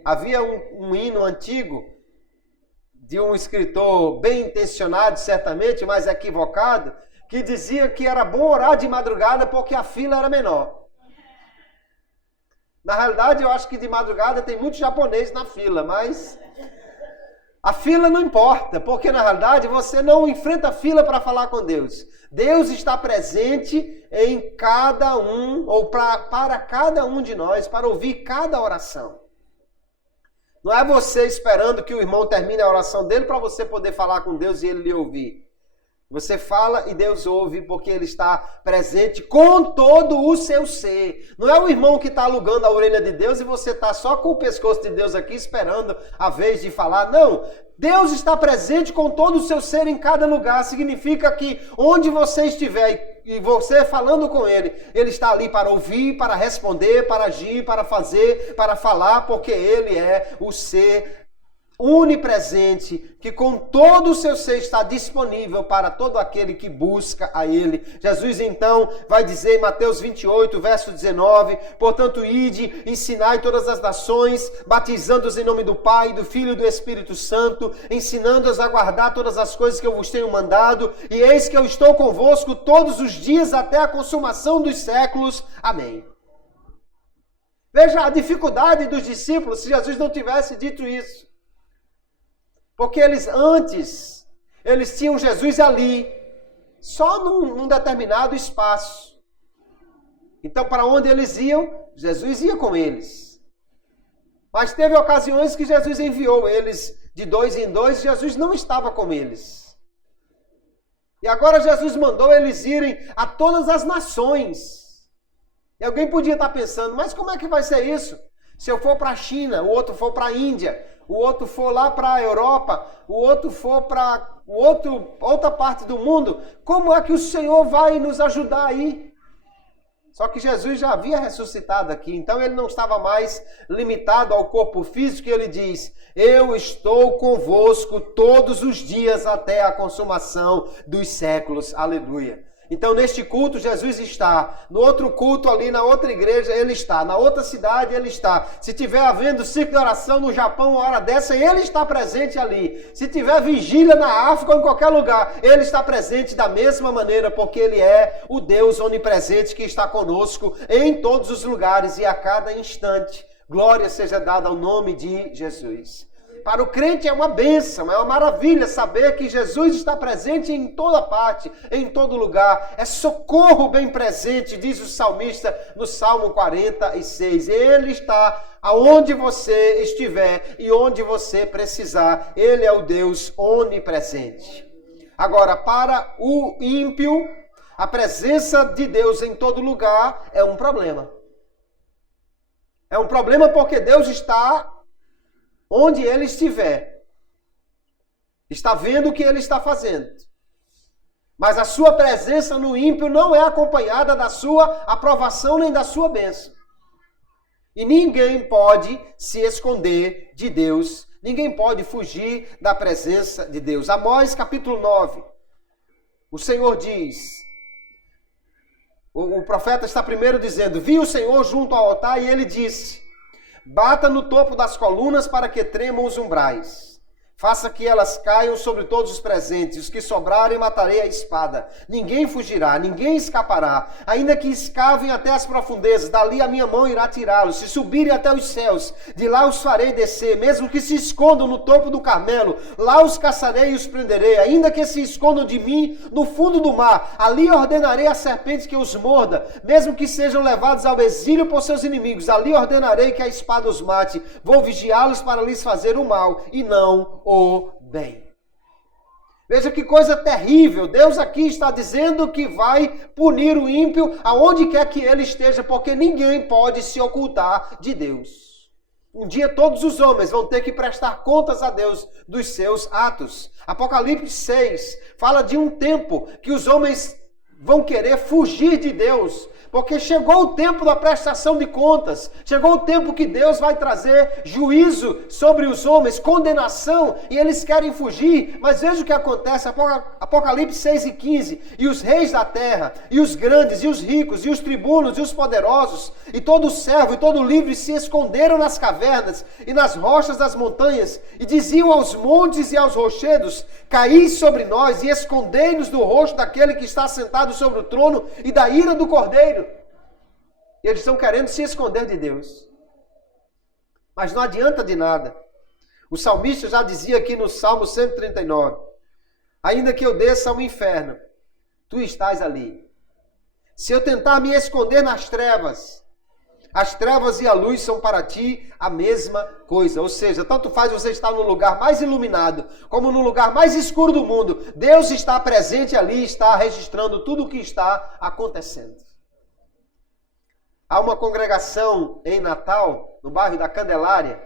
Havia um hino antigo, de um escritor bem intencionado, certamente, mas equivocado, que dizia que era bom orar de madrugada porque a fila era menor. Na realidade, eu acho que de madrugada tem muito japonês na fila, mas a fila não importa, porque na realidade você não enfrenta fila para falar com Deus. Deus está presente em cada um, ou para cada um de nós, para ouvir cada oração. Não é você esperando que o irmão termine a oração dele para você poder falar com Deus e ele lhe ouvir. Você fala e Deus ouve porque Ele está presente com todo o seu ser. Não é o irmão que está alugando a orelha de Deus e você está só com o pescoço de Deus aqui esperando a vez de falar. Não, Deus está presente com todo o seu ser em cada lugar. Significa que onde você estiver e você falando com Ele, Ele está ali para ouvir, para responder, para agir, para fazer, para falar, porque Ele é o ser onipresente, que com todo o seu ser está disponível para todo aquele que busca a Ele. Jesus então vai dizer em Mateus 28, verso 19, portanto ide, ensinai todas as nações, batizando-os em nome do Pai, do Filho e do Espírito Santo, ensinando-os a guardar todas as coisas que eu vos tenho mandado, e eis que eu estou convosco todos os dias até a consumação dos séculos. Amém. Veja a dificuldade dos discípulos se Jesus não tivesse dito isso. Porque eles tinham Jesus ali, só num determinado espaço. Então, para onde eles iam, Jesus ia com eles. Mas teve ocasiões que Jesus enviou eles de 2 em 2, Jesus não estava com eles. E agora Jesus mandou eles irem a todas as nações. E alguém podia estar pensando, mas como é que vai ser isso? Se eu for para a China, o outro for para a Índia, o outro for lá para a Europa, o outro for para outra parte do mundo, como é que o Senhor vai nos ajudar aí? Só que Jesus já havia ressuscitado aqui, então ele não estava mais limitado ao corpo físico, e ele diz, eu estou convosco todos os dias até a consumação dos séculos. Aleluia. Então, neste culto, Jesus está. No outro culto, ali na outra igreja, Ele está. Na outra cidade, Ele está. Se tiver havendo ciclo de oração no Japão, uma hora dessa, Ele está presente ali. Se tiver vigília na África ou em qualquer lugar, Ele está presente da mesma maneira, porque Ele é o Deus onipresente que está conosco em todos os lugares e a cada instante. Glória seja dada ao nome de Jesus. Para o crente é uma bênção, é uma maravilha saber que Jesus está presente em toda parte, em todo lugar. É socorro bem presente, diz o salmista no Salmo 46. Ele está aonde você estiver e onde você precisar. Ele é o Deus onipresente. Agora, para o ímpio, a presença de Deus em todo lugar é um problema. É um problema porque Deus está onde ele estiver, está vendo o que ele está fazendo. Mas a sua presença no ímpio não é acompanhada da sua aprovação nem da sua bênção. E ninguém pode se esconder de Deus, ninguém pode fugir da presença de Deus. Amós capítulo 9, o Senhor diz, o profeta está primeiro dizendo, vi o Senhor junto ao altar e ele disse, bata no topo das colunas para que tremam os umbrais. Faça que elas caiam sobre todos os presentes. Os que sobrarem matarei a espada. Ninguém fugirá, ninguém escapará. Ainda que escavem até as profundezas, dali a minha mão irá tirá-los. Se subirem até os céus, de lá os farei descer. Mesmo que se escondam no topo do Carmelo, lá os caçarei e os prenderei. Ainda que se escondam de mim no fundo do mar, ali ordenarei à serpente que os morda. Mesmo que sejam levados ao exílio por seus inimigos, ali ordenarei que a espada os mate. Vou vigiá-los para lhes fazer o mal e não o bem. Veja que coisa terrível. Deus aqui está dizendo que vai punir o ímpio aonde quer que ele esteja, porque ninguém pode se ocultar de Deus. Um dia todos os homens vão ter que prestar contas a Deus dos seus atos. Apocalipse 6 fala de um tempo que os homens vão querer fugir de Deus, porque chegou o tempo da prestação de contas, chegou o tempo que Deus vai trazer juízo sobre os homens, condenação, e eles querem fugir. Mas veja o que acontece, Apocalipse 6 e 15, e os reis da terra, e os grandes, e os ricos, e os tribunos, e os poderosos, e todo servo, e todo livre se esconderam nas cavernas, e nas rochas das montanhas, e diziam aos montes e aos rochedos, caí sobre nós, e escondei-nos do rosto daquele que está sentado sobre o trono, e da ira do Cordeiro. E eles estão querendo se esconder de Deus. Mas não adianta de nada. O salmista já dizia aqui no Salmo 139, ainda que eu desça ao inferno, tu estás ali. Se eu tentar me esconder nas trevas, as trevas e a luz são para ti a mesma coisa. Ou seja, tanto faz você estar no lugar mais iluminado, como no lugar mais escuro do mundo. Deus está presente ali, está registrando tudo o que está acontecendo. Há uma congregação em Natal, no bairro da Candelária.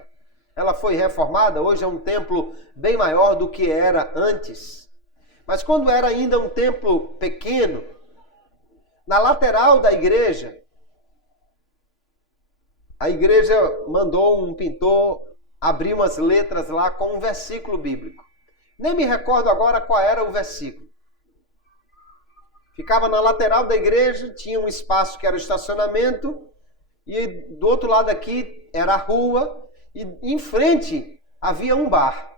Ela foi reformada, hoje é um templo bem maior do que era antes. Mas quando era ainda um templo pequeno, na lateral da igreja, a igreja mandou um pintor abrir umas letras lá com um versículo bíblico. Nem me recordo agora qual era o versículo. Ficava na lateral da igreja, tinha um espaço que era o estacionamento, e do outro lado aqui era a rua, e em frente havia um bar.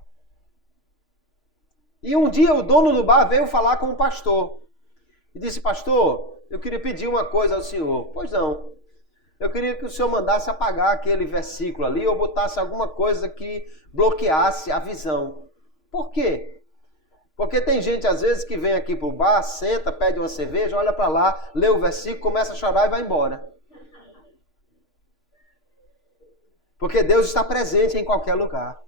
E um dia o dono do bar veio falar com o pastor. E disse, pastor, eu queria pedir uma coisa ao senhor. Pois não. Eu queria que o senhor mandasse apagar aquele versículo ali, ou botasse alguma coisa que bloqueasse a visão. Por quê? Porque tem gente, às vezes, que vem aqui pro bar, senta, pede uma cerveja, olha para lá, lê o versículo, começa a chorar e vai embora. Porque Deus está presente em qualquer lugar.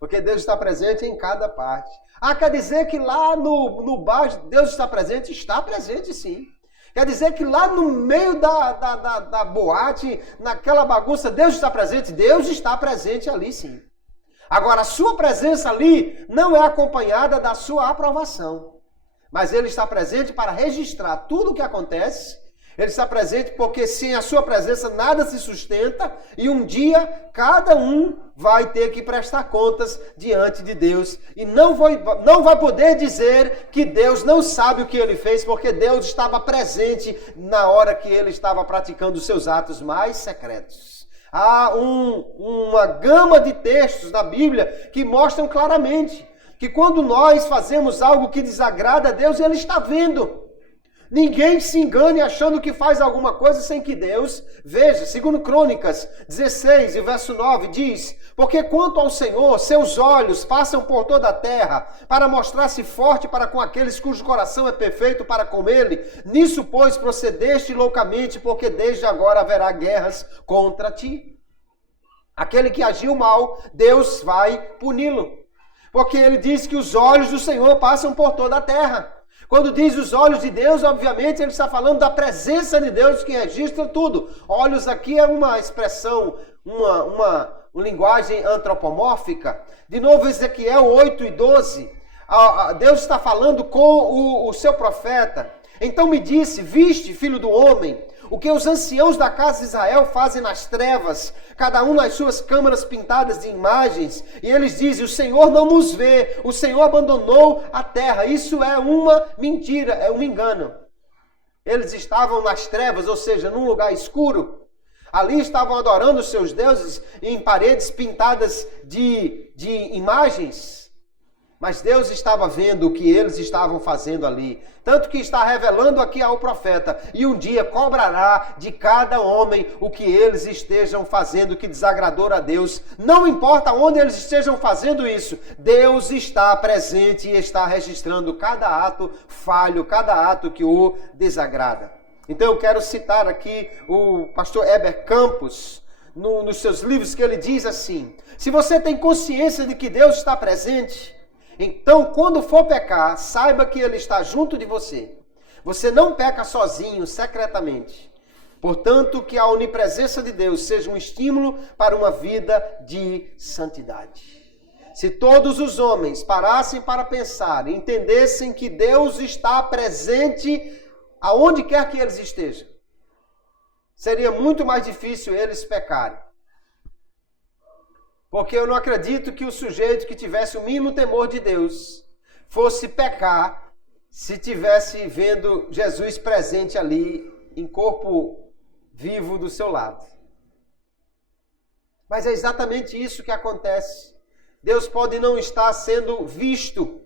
Porque Deus está presente em cada parte. Ah, quer dizer que lá no bar Deus está presente? Está presente, sim. Quer dizer que lá no meio da boate, naquela bagunça, Deus está presente? Deus está presente ali, sim. Agora, a sua presença ali não é acompanhada da sua aprovação. Mas Ele está presente para registrar tudo o que acontece. Ele está presente porque sem a sua presença nada se sustenta. E um dia, cada um vai ter que prestar contas diante de Deus. E não vai poder dizer que Deus não sabe o que Ele fez, porque Deus estava presente na hora que Ele estava praticando os seus atos mais secretos. Há uma gama de textos na Bíblia que mostram claramente que quando nós fazemos algo que desagrada a Deus, Ele está vendo. Ninguém se engane achando que faz alguma coisa sem que Deus veja. Segundo Crônicas 16, e verso 9, diz, porque quanto ao Senhor, seus olhos passam por toda a terra, para mostrar-se forte para com aqueles cujo coração é perfeito para com Ele. Nisso, pois, procedeste loucamente, porque desde agora haverá guerras contra ti. Aquele que agiu mal, Deus vai puni-lo. Porque Ele diz que os olhos do Senhor passam por toda a terra. Quando diz os olhos de Deus, obviamente ele está falando da presença de Deus que registra tudo. Olhos aqui é uma expressão, uma linguagem antropomórfica. De novo, Ezequiel 8 e 12. Deus está falando com o seu profeta. Então me disse, viste, filho do homem, o que os anciãos da casa de Israel fazem nas trevas, cada um nas suas câmaras pintadas de imagens, e eles dizem, o Senhor não nos vê, o Senhor abandonou a terra. Isso é uma mentira, é um engano. Eles estavam nas trevas, ou seja, num lugar escuro. Ali estavam adorando os seus deuses em paredes pintadas de imagens. Mas Deus estava vendo o que eles estavam fazendo ali. Tanto que está revelando aqui ao profeta. E um dia cobrará de cada homem o que eles estejam fazendo que desagradou a Deus. Não importa onde eles estejam fazendo isso. Deus está presente e está registrando cada ato falho, cada ato que o desagrada. Então eu quero citar aqui o pastor Heber Campos, nos seus livros, que ele diz assim: se você tem consciência de que Deus está presente, Então, quando for pecar, saiba que Ele está junto de você. Você não peca sozinho, secretamente. Portanto, que a onipresença de Deus seja um estímulo para uma vida de santidade. Se todos os homens parassem para pensar e entendessem que Deus está presente aonde quer que eles estejam, seria muito mais difícil eles pecarem. Porque eu não acredito que o sujeito que tivesse o mínimo temor de Deus fosse pecar se tivesse vendo Jesus presente ali em corpo vivo do seu lado. Mas é exatamente isso que acontece. Deus pode não estar sendo visto.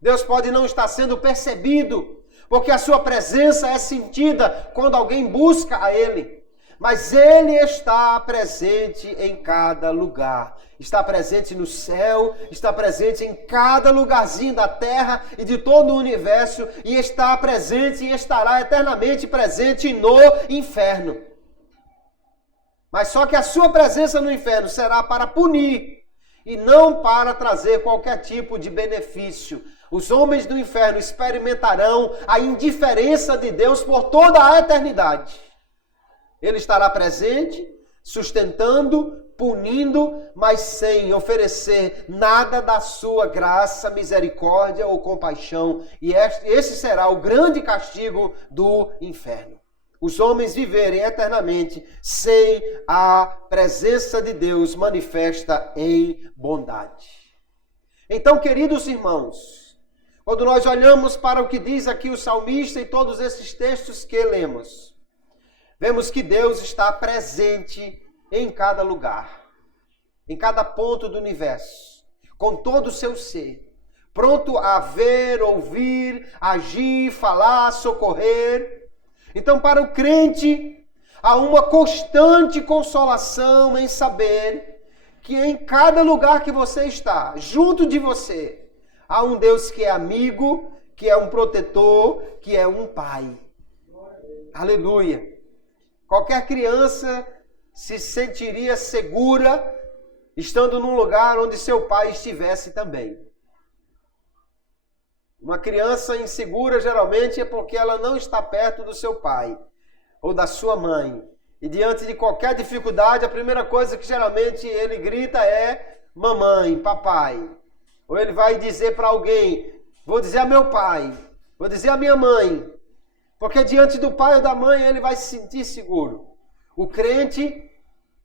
Deus pode não estar sendo percebido, porque a sua presença é sentida quando alguém busca a Ele. Mas Ele está presente em cada lugar. Está presente no céu, está presente em cada lugarzinho da terra e de todo o universo, e está presente e estará eternamente presente no inferno. Mas só que a sua presença no inferno será para punir e não para trazer qualquer tipo de benefício. Os homens do inferno experimentarão a indiferença de Deus por toda a eternidade. Ele estará presente, sustentando, punindo, mas sem oferecer nada da sua graça, misericórdia ou compaixão. E esse será o grande castigo do inferno. Os homens viverem eternamente sem a presença de Deus manifesta em bondade. Então, queridos irmãos, quando nós olhamos para o que diz aqui o salmista e todos esses textos que lemos, vemos que Deus está presente em cada lugar, em cada ponto do universo, com todo o seu ser, pronto a ver, ouvir, agir, falar, socorrer. Então, para o crente, há uma constante consolação em saber que em cada lugar que você está, junto de você, há um Deus que é amigo, que é um protetor, que é um pai. Aleluia! Qualquer criança se sentiria segura estando num lugar onde seu pai estivesse também. Uma criança insegura geralmente é porque ela não está perto do seu pai ou da sua mãe. E diante de qualquer dificuldade, a primeira coisa que geralmente ele grita é mamãe, papai. Ou ele vai dizer para alguém, vou dizer a meu pai, vou dizer a minha mãe. Porque diante do pai ou da mãe ele vai se sentir seguro. O crente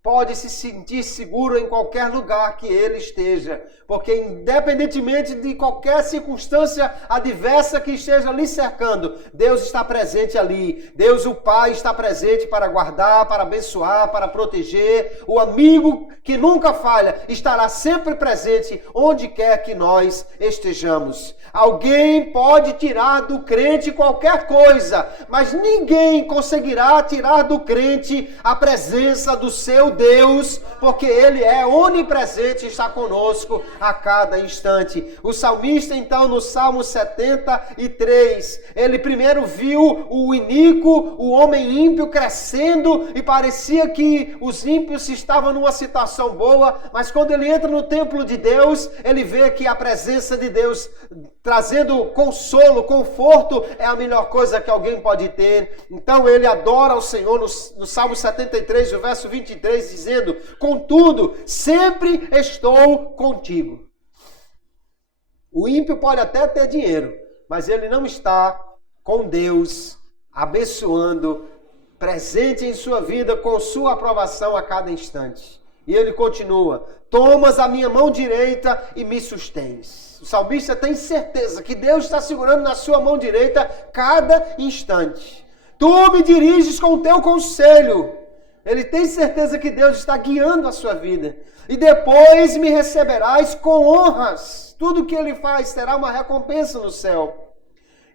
pode se sentir seguro em qualquer lugar que ele esteja, porque independentemente de qualquer circunstância adversa que esteja lhe cercando, Deus está presente ali. Deus, o Pai, está presente para guardar, para abençoar, para proteger. O amigo que nunca falha estará sempre presente onde quer que nós estejamos. Alguém pode tirar do crente qualquer coisa, mas ninguém conseguirá tirar do crente a presença do seu Deus, porque Ele é onipresente e está conosco a cada instante. O salmista, então, no Salmo 73, ele primeiro viu o iníquo, o homem ímpio crescendo, e parecia que os ímpios estavam numa situação boa, mas quando ele entra no templo de Deus, ele vê que a presença de Deus trazendo consolo, conforto, é a melhor coisa que alguém pode ter. Então ele adora o Senhor no Salmo 73, o verso 23, dizendo, contudo, sempre estou contigo. O ímpio pode até ter dinheiro, mas ele não está com Deus, abençoando, presente em sua vida, com sua aprovação a cada instante. E ele continua, tomas a minha mão direita e me sustens. O salmista tem certeza que Deus está segurando na sua mão direita cada instante. Tu me diriges com o teu conselho. Ele tem certeza que Deus está guiando a sua vida. E depois me receberás com honras. Tudo que ele faz terá uma recompensa no céu.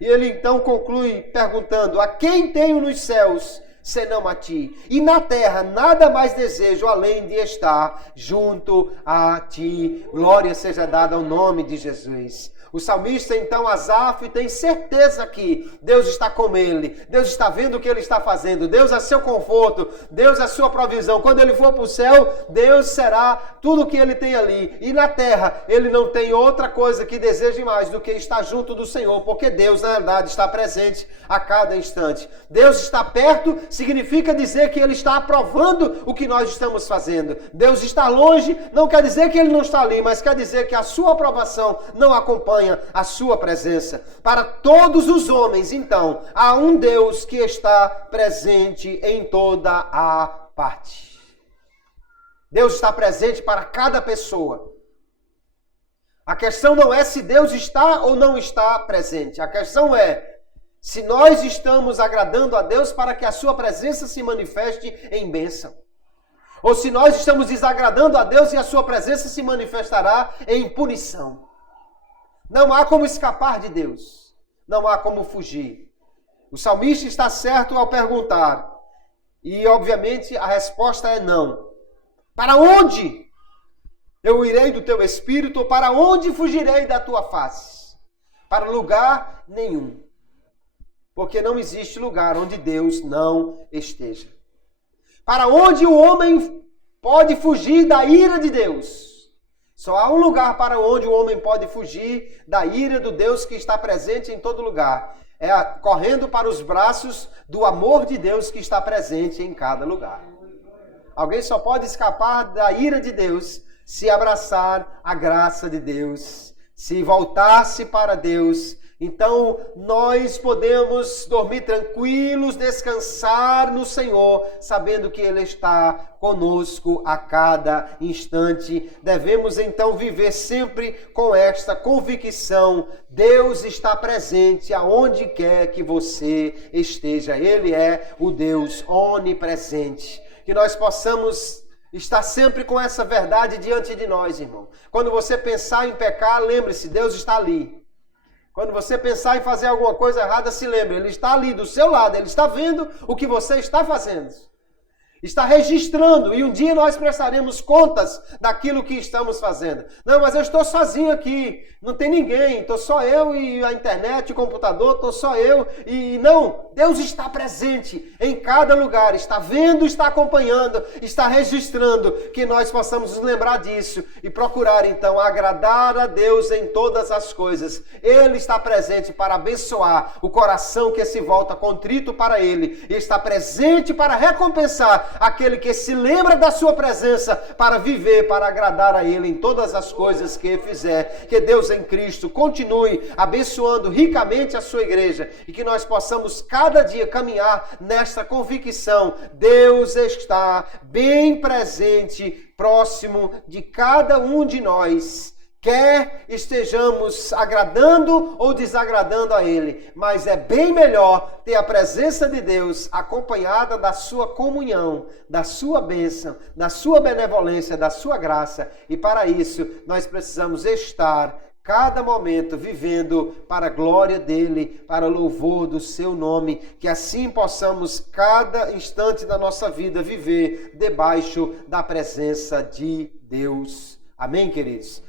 E ele então conclui perguntando, a quem tenho nos céus, senão a ti. E na terra nada mais desejo além de estar junto a ti. Glória seja dada ao nome de Jesus. O salmista, então, Asaf, tem certeza que Deus está com ele, Deus está vendo o que ele está fazendo, Deus é seu conforto, Deus é sua provisão. Quando ele for para o céu, Deus será tudo o que ele tem ali. E na terra, ele não tem outra coisa que deseje mais do que estar junto do Senhor, porque Deus, na verdade, está presente a cada instante. Deus está perto, significa dizer que ele está aprovando o que nós estamos fazendo. Deus está longe, não quer dizer que ele não está ali, mas quer dizer que a sua aprovação não acompanha a sua presença. Para todos os homens, então, há um Deus que está presente em toda a parte. Deus está presente para cada pessoa. A questão não é se Deus está ou não está presente. A questão é se nós estamos agradando a Deus para que a sua presença se manifeste em bênção. Ou se nós estamos desagradando a Deus e a sua presença se manifestará em punição. Não há como escapar de Deus. Não há como fugir. O salmista está certo ao perguntar. E, obviamente, a resposta é não. Para onde eu irei do teu espírito? Ou para onde fugirei da tua face? Para lugar nenhum. Porque não existe lugar onde Deus não esteja. Para onde o homem pode fugir da ira de Deus? Só há um lugar para onde o homem pode fugir da ira do Deus que está presente em todo lugar. É correndo para os braços do amor de Deus que está presente em cada lugar. Alguém só pode escapar da ira de Deus se abraçar a graça de Deus, se voltar-se para Deus. Então, nós podemos dormir tranquilos, descansar no Senhor, sabendo que Ele está conosco a cada instante. Devemos, então, viver sempre com esta convicção. Deus está presente aonde quer que você esteja. Ele é o Deus onipresente. Que nós possamos estar sempre com essa verdade diante de nós, irmão. Quando você pensar em pecar, lembre-se, Deus está ali. Quando você pensar em fazer alguma coisa errada, se lembre, Ele está ali do seu lado, Ele está vendo o que você está fazendo. Está registrando, e um dia nós prestaremos contas daquilo que estamos fazendo. Não, mas eu estou sozinho aqui, não tem ninguém, estou só eu e a internet, o computador, estou só eu. E não, Deus está presente em cada lugar, está vendo, está acompanhando, está registrando, que nós possamos nos lembrar disso e procurar então agradar a Deus em todas as coisas. Ele está presente para abençoar o coração que se volta contrito para Ele, e está presente para recompensar aquele que se lembra da sua presença, para viver, para agradar a Ele em todas as coisas que fizer. Que Deus em Cristo continue abençoando ricamente a sua igreja e que nós possamos cada dia caminhar nesta convicção. Deus está bem presente, próximo de cada um de nós. Quer estejamos agradando ou desagradando a Ele, mas é bem melhor ter a presença de Deus acompanhada da sua comunhão, da sua bênção, da sua benevolência, da sua graça. E para isso nós precisamos estar cada momento vivendo para a glória dEle, para o louvor do seu nome, que assim possamos cada instante da nossa vida viver debaixo da presença de Deus. Amém, queridos?